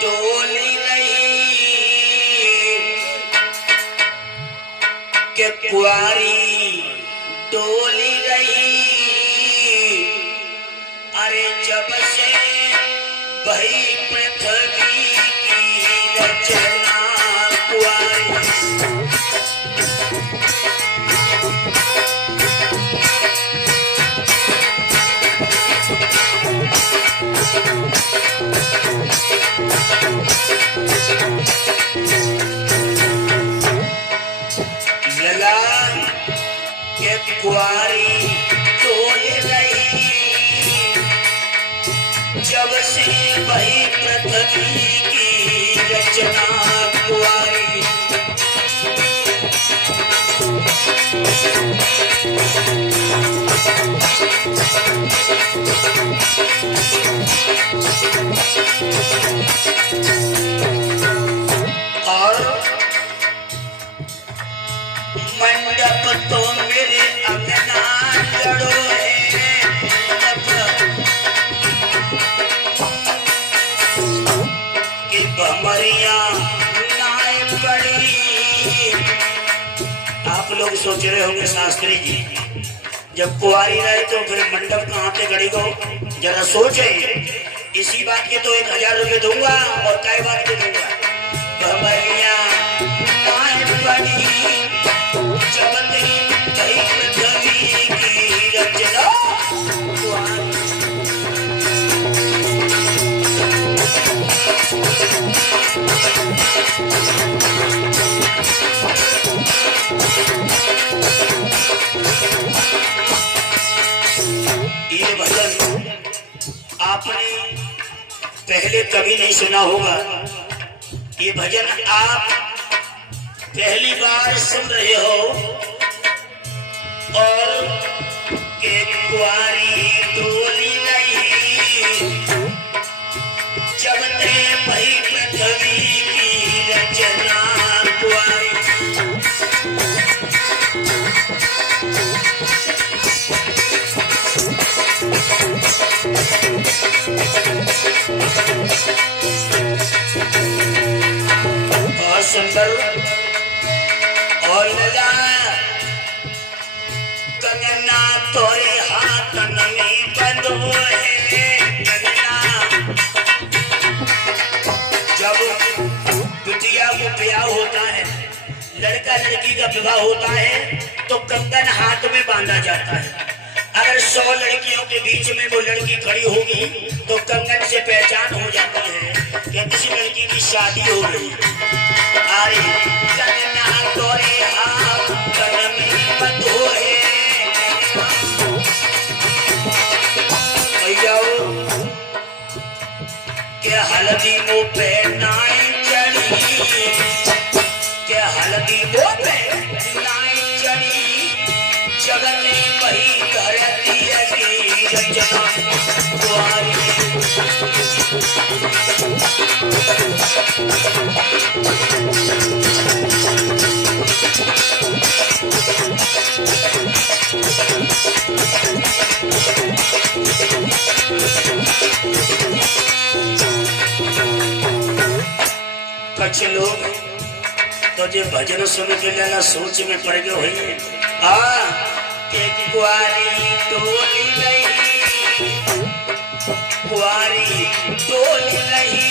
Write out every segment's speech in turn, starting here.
डोली नहीं के कुआरी डोली रही। अरे जब से भई पृथ्वी की रचना कुआरी। कुआरी डोल रही जब से वही पृथ्वी की रचना कुआरी। और मंडप तो मेरे अंगना जड़ो है कि भमरिया नाय पड़ी। आप लोग सोच रहे होंगे शास्त्री जी जब कुआरी रहे तो फिर मंडप कहाँ पे गड़ी को जरा सोचे। इसी बात के तो 1000 रुपये दूंगा और कई बात के दूंगा। भमरिया नाय पड़ी जब तेरी पृथ्वी की रचना ये भजन आपने पहले कभी नहीं सुना होगा। ये भजन आप पहली बार सुन रहे हो। और के कुआरी डोली नहीं जब ते भई पृथ्वी की रचना कुआरी। बहुत सुंदर और लगा कंगना तोरे हाथ में बंधो है। जब बिटिया को ब्याह होता है, लड़का लड़की का विवाह होता है तो कंगन हाथ में बांधा जाता है। अगर 100 लड़कियों के बीच में वो लड़की खड़ी होगी तो कंगन से पहचान हो जाती है कि किसी लड़की की शादी हो गई। अरे कंगना तोरे हाथ में बंधो है के हल्दी मुँह पे नाई चढ़ी के हल्दी मुँह पे नाई चढ़ी जगत में वही धरती की रचना कुआरी। कुछ लोग तो जो भजन सुन के लाला सोच में पड़ गए हुई के कुआरी डोली नहीं कुआरी डोली नहीं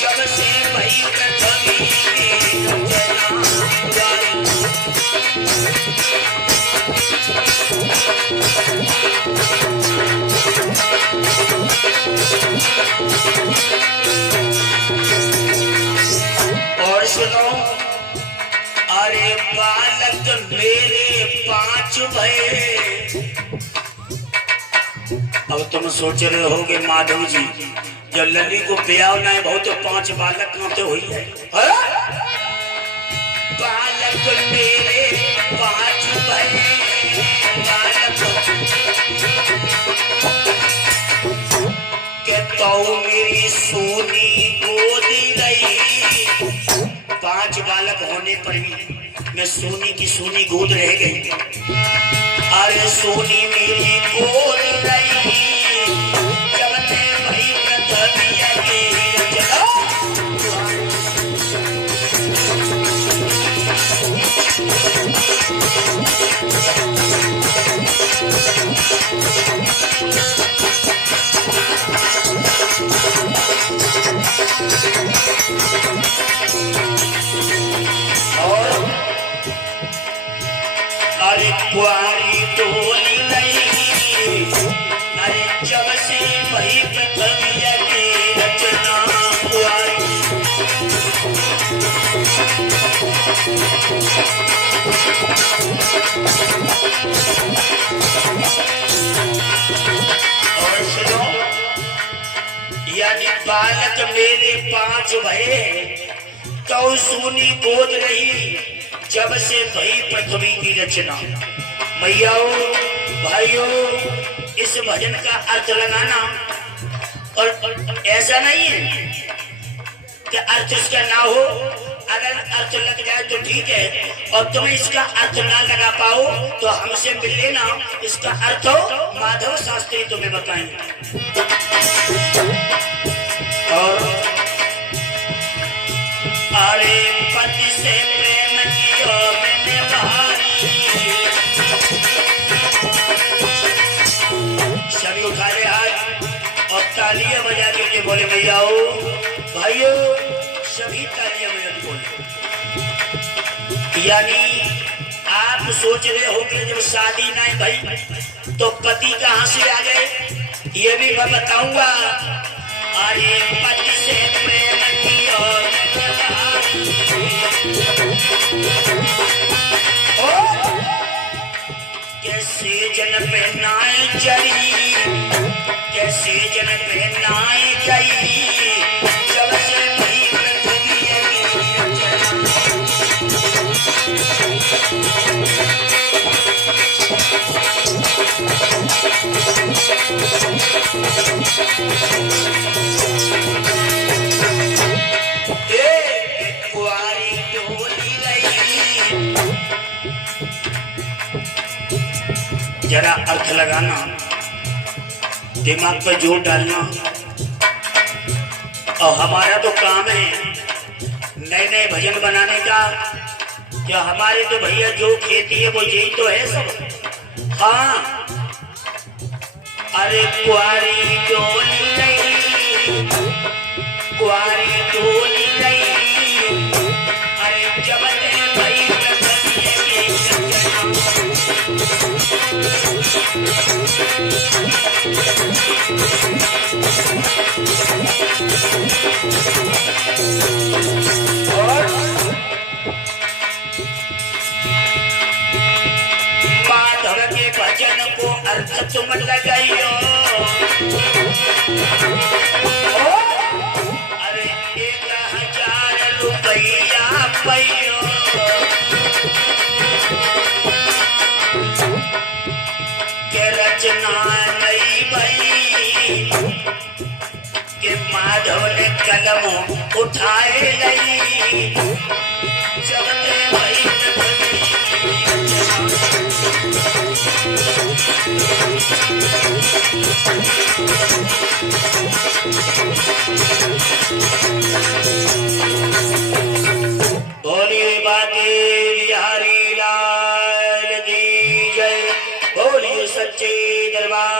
जब से भई पृथ्वी की रचना कुआरी। और सुनो अरे बालक मेरे 5 भये। अब तुम सोच रहे होगे माधव जी जब लली को ब्याह नहीं बहुत तो 5 बालक कहते हुई है। बालक मेरे 5 भये बालक के तो मेरी सोनी गोद रही। 5 बालक होने पर भी मैं सोनी की सोनी गोद रह गई। अरे सोनी मेरी गोद रही जब ते भई पृथ्वी अरे कुआरी डोली नहीं, अरे जब से वही पृथ्वी की रचना कुआरी। और सुनो, यानी बालक मेरे 5 भये, तो सुनी गोद रही जब से भई पृथ्वी की रचना। मैयाओ भाइयों, इस भजन का अर्थ लगाना, और ऐसा नहीं है कि अर्थ इसका ना हो। अगर अर्थ लग जाए तो ठीक है, और तुम इसका अर्थ ना लगा पाओ तो हमसे मिल लेना। इसका अर्थ माधव शास्त्री तुम्हें बताएंगे। और अरे पति से प्रेम किया मैंने भारी, सभी उठा ले हाथ और तालियां बजा के बोले भैयाओ भाइयों, सभी तालियां बजा के बोले। यानी आप सोच रहे होंगे जब शादी नहीं भाई तो पति कहां से आ गए, ये भी मैं बताऊंगा। अरे पति से प्रेम किया कैसे जन पे नाई चली, कैसे जन पे नाई गई, जब से भई पृथ्वी की कुआरी डोली रही। जरा अर्थ लगाना, दिमाग पर जोर डालना। और हमारा तो काम है नए नए भजन बनाने का। क्या हमारे तो भैया जो खेती है वो यही तो है सब। हाँ, अरे कुआरी डोली रही, कुआरी डोली रही, अरे जब भई माधव के भजन को अर्थ तुम लगाइयो। अरे 1000 रुपया पैयो, के रचना नहीं भई, के माधव ने कलम उठाए लई, चलते भई बोलिए बाके बिहारी लाल की जय, बोलिए सच्चे दरबार